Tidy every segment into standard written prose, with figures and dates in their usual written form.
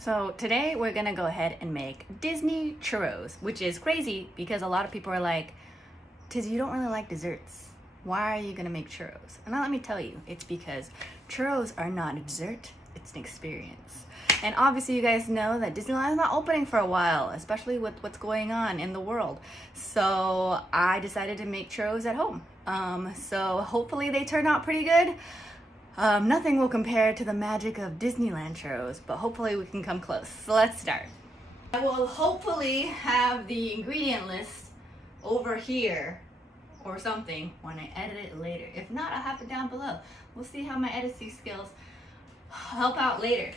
So today we're gonna go ahead and make Disney churros, which is crazy because a lot of people are like, Tizzy, you don't really like desserts. Why are you gonna make churros? And now let me tell you, it's because churros are not a dessert, it's an experience. And obviously you guys know that Disneyland is not opening for a while, especially with what's going on in the world. So I decided to make churros at home. So hopefully they turn out pretty good. Nothing will compare to the magic of Disneyland churros, but hopefully we can come close. So let's start. I will hopefully have the ingredient list over here or something when I edit it later. If not, I'll have it down below. We'll see how my editing skills help out later.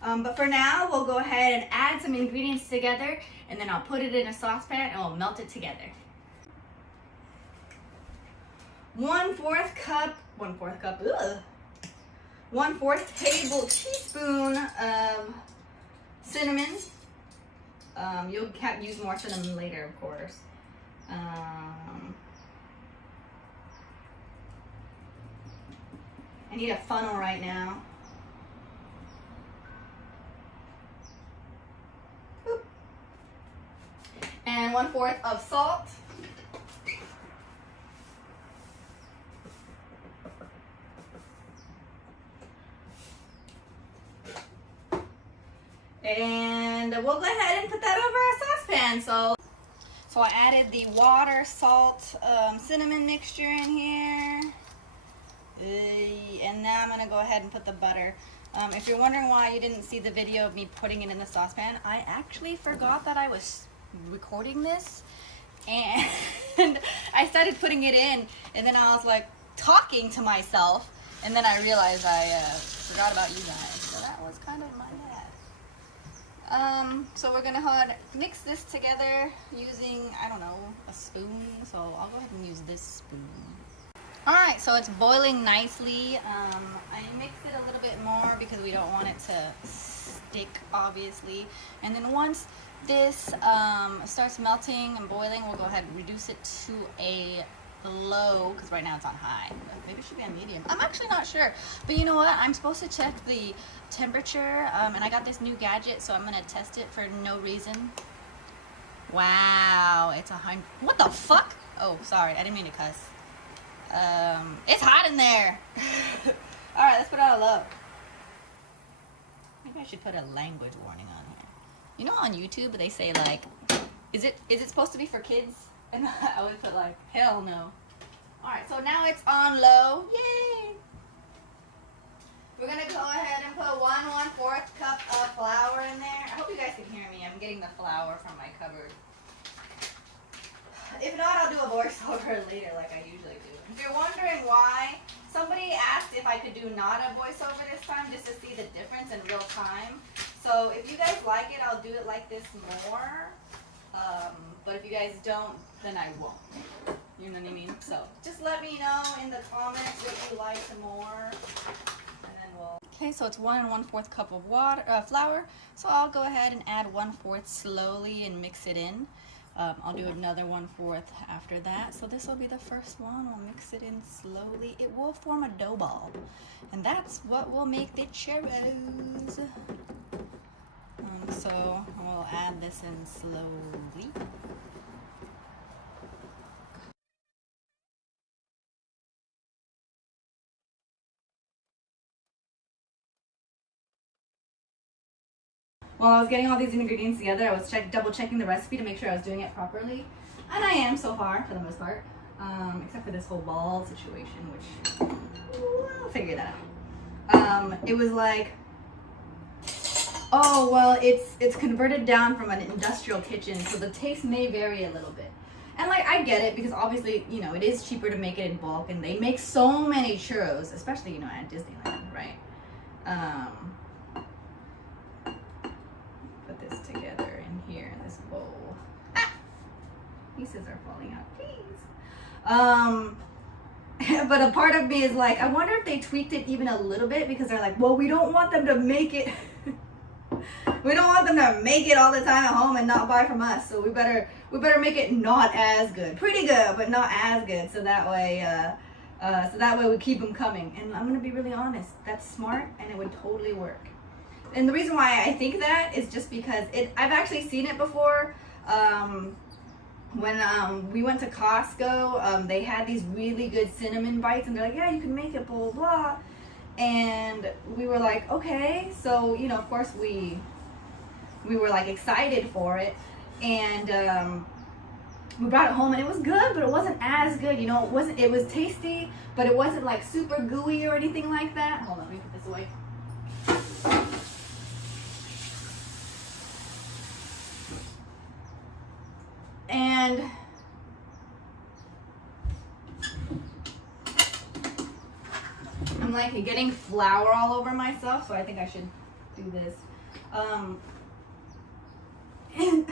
But for now, we'll go ahead and add some ingredients together, and then I'll put it in a saucepan and we'll melt it together. 1/4 table teaspoon of cinnamon. You'll use more cinnamon later, of course. I need a funnel right now. And 1/4 of salt. And we'll go ahead and put that over our saucepan. So I added the water, salt, cinnamon mixture in here. And now I'm gonna go ahead and put the butter. If you're wondering why you didn't see the video of me putting it in the saucepan, I actually forgot that I was recording this. And I started putting it in, and then I was like talking to myself, and then I realized I forgot about you guys. So that was kind of my bad. So we're gonna mix this together using, I don't know, a spoon. So I'll go ahead and use this spoon. Alright, so it's boiling nicely. I mixed it a little bit more because we don't want it to stick, obviously. And then once this starts melting and boiling, we'll go ahead and reduce it to a low, because right now it's on high. Maybe it should be on medium. I'm actually not sure. But you know what? I'm supposed to check the temperature, and I got this new gadget, so I'm going to test it for no reason. Wow, it's 100. What the fuck? Oh, sorry. I didn't mean to cuss. It's hot in there. Alright, let's put it on low. Maybe I should put a language warning on here. You know, on YouTube they say like, is it supposed to be for kids? And I always put like, hell no. Alright, so now it's on low. Yay! We're gonna go ahead and put 1/4 cup of flour in there. I hope you guys can hear me. I'm getting the flour from my cupboard. If not, I'll do a voiceover later like I usually do. If you're wondering why, somebody asked if I could do not a voiceover this time just to see the difference in real time. So if you guys like it, I'll do it like this more. But if you guys don't, then I won't. You know what I mean? So just let me know in the comments what you like more. And then we'll... Okay, so it's 1 1/4 cup of flour. So I'll go ahead and add 1/4 slowly and mix it in. I'll do another 1/4 after that. So this will be the first one. We'll mix it in slowly. It will form a dough ball. And that's what will make the churros. So we'll add this in slowly. While I was getting all these ingredients together, I was double checking the recipe to make sure I was doing it properly. And I am so far, for the most part. Except for this whole ball situation, which we'll figure that out. It was like, oh, well, it's converted down from an industrial kitchen, so the taste may vary a little bit. And like, I get it, because obviously, you know, it is cheaper to make it in bulk, and they make so many churros, especially, you know, at Disneyland, right? Put this together in here in this bowl. Ah! Pieces are falling out, please. But a part of me is like, I wonder if they tweaked it even a little bit, because they're like, well, we don't want them to make it we don't want them to make it all the time at home and not buy from us, so we better make it not as good. Pretty good, but not as good, so that way we keep them coming. And I'm gonna be really honest, that's smart and it would totally work. And the reason why I think that is just because I've actually seen it before. When we went to Costco, they had these really good cinnamon bites, and they're like, yeah, you can make it, blah, blah, blah. And we were like, okay. So, you know, of course we were like excited for it. And we brought it home, and it was good, but it wasn't as good. You know, it was tasty, but it wasn't like super gooey or anything like that. Hold on, let me put this away. And I'm like getting flour all over myself, so I think I should do this. And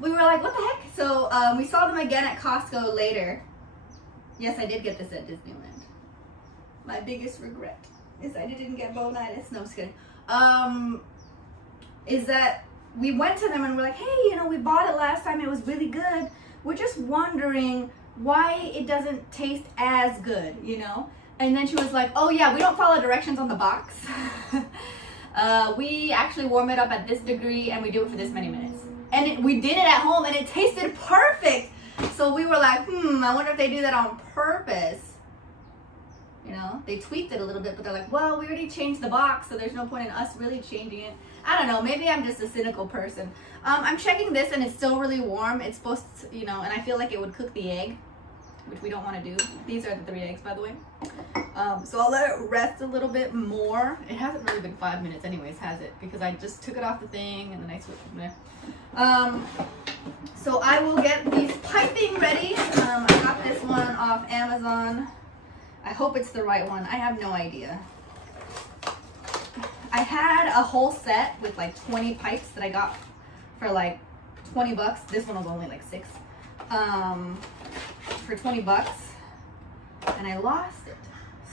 we were like, what the heck? So we saw them again at Costco later. Yes, I did get this at Disneyland. My biggest regret is I didn't get bonitis. No, I'm just kidding. Is that we went to them and we're like, hey, you know, we bought it last time. It was really good. We're just wondering why it doesn't taste as good, you know? And then she was like, oh yeah, we don't follow directions on the box. We actually warm it up at this degree and we do it for this many minutes. And we did it at home and it tasted perfect. So we were like, I wonder if they do that on purpose. You know, they tweaked it a little bit, but they're like, well, we already changed the box, so there's no point in us really changing it. I don't know, maybe I'm just a cynical person. I'm checking this and it's still really warm. It's supposed to, you know, and I feel like it would cook the egg, which we don't want to do. These are the 3 eggs, by the way. So I'll let it rest a little bit more. It hasn't really been 5 minutes anyways, has it? Because I just took it off the thing and then I switched from there. So I will get these piping ready. I got this one off Amazon. I hope it's the right one. I have no idea. I had a whole set with like 20 pipes that I got for like 20 bucks. This one was only like 6. For 20 bucks. And I lost it.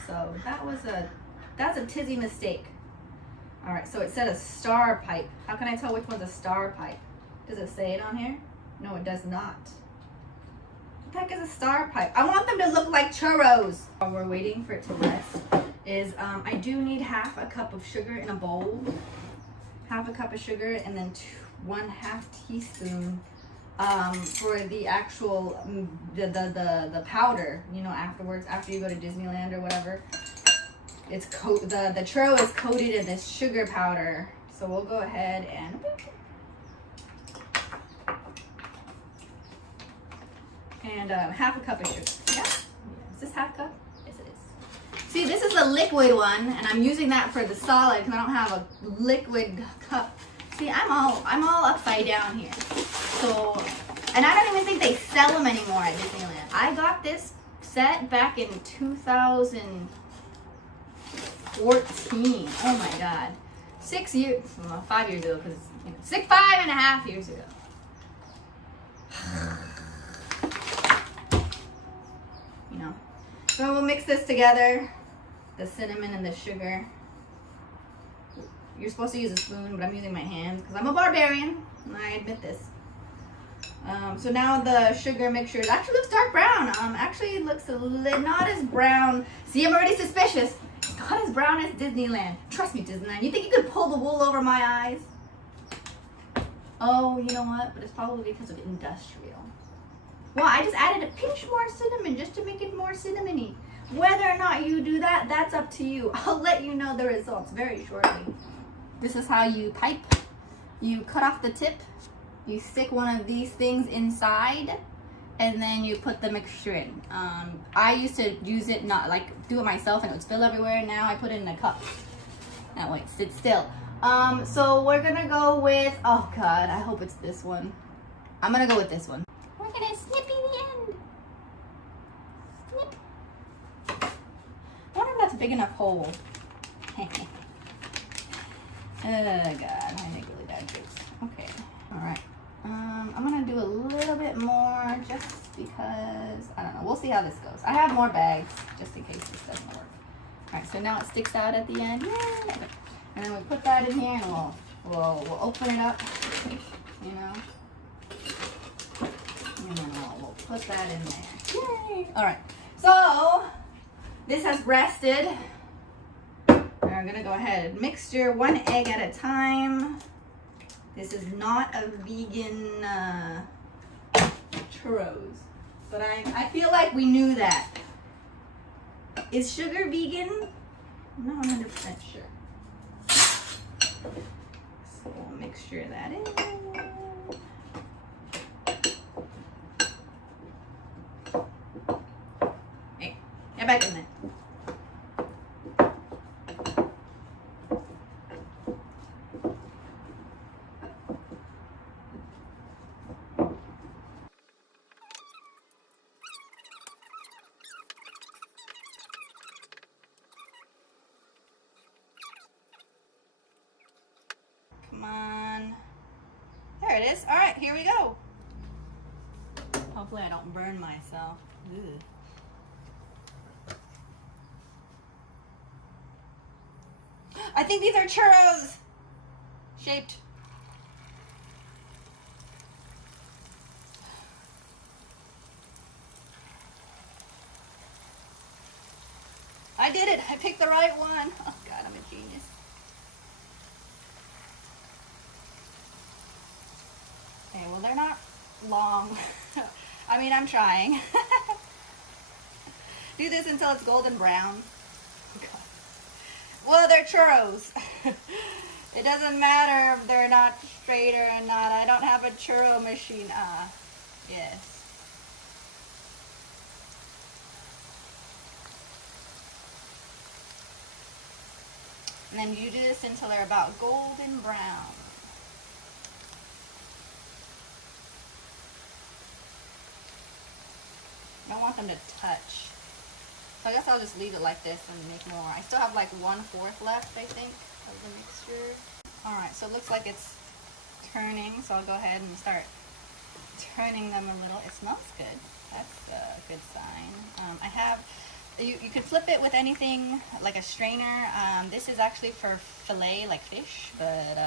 So that's a Tizzy mistake. All right, so it said a star pipe. How can I tell which one's a star pipe? Does it say it on here? No, it does not. What the heck is a star pipe? I want them to look like churros. While we're waiting for it to rest, I do need half a cup of sugar in a bowl. Half a cup of sugar and then 1/2 teaspoon for the actual the powder. You know, afterwards, after you go to Disneyland or whatever, it's the churro is coated in this sugar powder. So we'll go ahead and. And half a cup of sugar. Yeah? Is this half cup? Yes, it is. See, this is the liquid one, and I'm using that for the solid because I don't have a liquid cup. See, I'm all upside down here. So, and I don't even think they sell them anymore at Disneyland. I got this set back in 2014. Oh my God. 6 years, well, 5 years ago, because you know, 5.5 years ago. You know, so we'll mix this together, the cinnamon and the sugar. You're supposed to use a spoon, but I'm using my hands because I'm a barbarian, and I admit this. So now the sugar mixture actually looks dark brown. Actually it looks not as brown. See, I'm already suspicious. It's not as brown as Disneyland. Trust me, Disneyland. You think you could pull the wool over my eyes? Oh, you know what? But it's probably because of industrial. Well, I just added a pinch more cinnamon just to make it more cinnamony. Whether or not you do that, that's up to you. I'll let you know the results very shortly. This is how you pipe. You cut off the tip, you stick one of these things inside, and then you put the mixture in. I used to use it, not like do it myself, and it would spill everywhere. Now I put it in a cup. That way it sits still. So we're gonna go with, oh God, I hope it's this one. I'm gonna go with this one. We're gonna snip in the end. Snip. I wonder if that's a big enough hole. Oh God, I make really bad jokes. Okay, all right. I'm gonna do a little bit more just because, I don't know, we'll see how this goes. I have more bags just in case this doesn't work. All right, so now it sticks out at the end. Yay! And then we put that in here and we'll open it up, you know. And then we'll put that in there. Yay! All right, so this has rested. All are gonna go ahead and mixture one egg at a time. This is not a vegan churros, but I feel like we knew that. Is sugar vegan? I'm not 100% sure. So we'll mixture that in. Hey, get back in there. Come on. There it is. All right, here we go. Hopefully I don't burn myself. Ugh. I think these are churros shaped. I did it. I picked the right one. Oh God, I'm a genius. Okay, well they're not long. I mean, I'm trying. Do this until it's golden brown. God. Well, they're churros. It doesn't matter if they're not straight or not. I don't have a churro machine. Yes. And then you do this until they're about golden brown. I don't want them to touch. So I guess I'll just leave it like this and make more. I still have like 1/4 left, I think, of the mixture. Alright, so it looks like it's turning, so I'll go ahead and start turning them a little. It smells good. That's a good sign. I have, you can flip it with anything, like a strainer. This is actually for fillet, like fish, but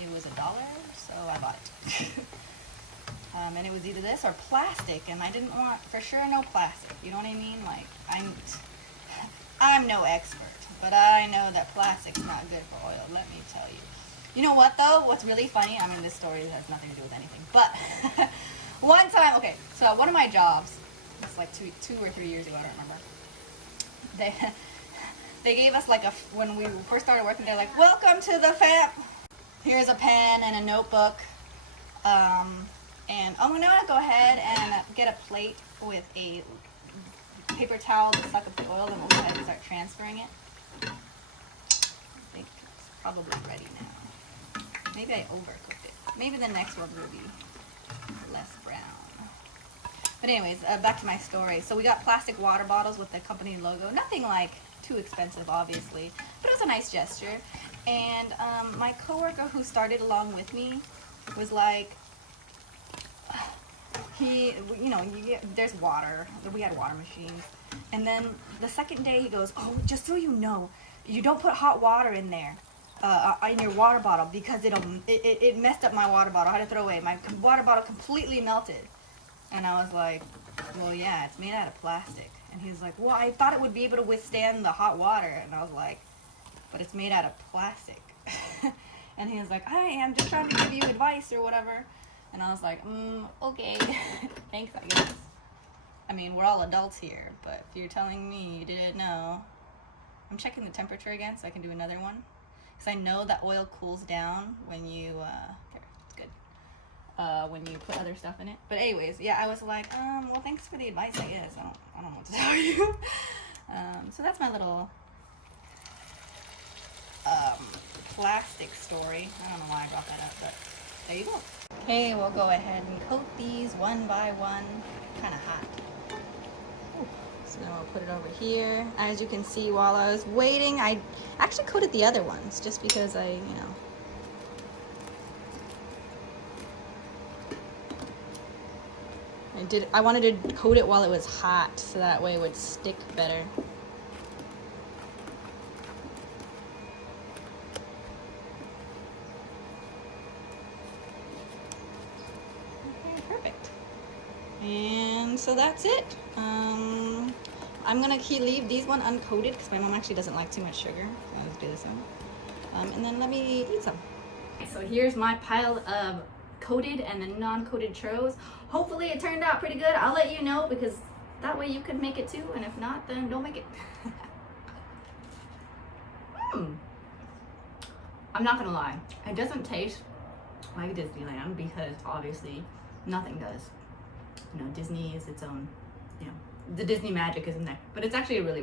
it was $1, so I bought it. And it was either this or plastic, and I didn't want, for sure, no plastic. You know what I mean? Like, I'm no expert, but I know that plastic's not good for oil, let me tell you. You know what, though? What's really funny, I mean, this story has nothing to do with anything, but one time, okay, so one of my jobs, it's like two or 3 years ago, I don't remember, they gave us like when we first started working, they're like, welcome to the fam. Here's a pen and a notebook. And I'm going to go ahead and get a plate with a paper towel to suck up the oil, and we'll go ahead and start transferring it. I think it's probably ready now. Maybe I overcooked it. Maybe the next one will be less brown. But anyways, back to my story. So we got plastic water bottles with the company logo. Nothing like too expensive, obviously, but it was a nice gesture. And my coworker who started along with me was like, there's water. We had water machines. And then the second day he goes, oh, just so you know, you don't put hot water in there, in your water bottle, because it messed up my water bottle. I had to throw away. My water bottle completely melted. And I was like, well, yeah, it's made out of plastic. And he was like, well, I thought it would be able to withstand the hot water. And I was like, but it's made out of plastic. And he was like, I'm just trying to give you advice or whatever. And I was like, okay, thanks, I guess. I mean, we're all adults here, but if you're telling me you didn't know. I'm checking the temperature again so I can do another one. Because I know that oil cools down when you, here, it's good. When you put other stuff in it. But anyways, yeah, I was like, well, thanks for the advice, I guess. I don't know what to tell you. So that's my little plastic story. I don't know why I brought that up, but there you go. Okay, we'll go ahead and coat these one by one. Kind of hot. Ooh. So now I'll put it over here. As you can see, while I was waiting, I actually coated the other ones just because I wanted to coat it while it was hot so that way it would stick better. Okay, perfect. And so that's it. I'm gonna leave these one uncoated because my mom actually doesn't like too much sugar. So let's do this one. And then let me eat some. So here's my pile of coated and then non-coated churros. Hopefully it turned out pretty good. I'll let you know because that way you could make it too, and if not, then don't make it. I'm not gonna lie, it doesn't taste like Disneyland because obviously nothing does. You know, Disney is its own, you know, the Disney magic is in there, but it's actually really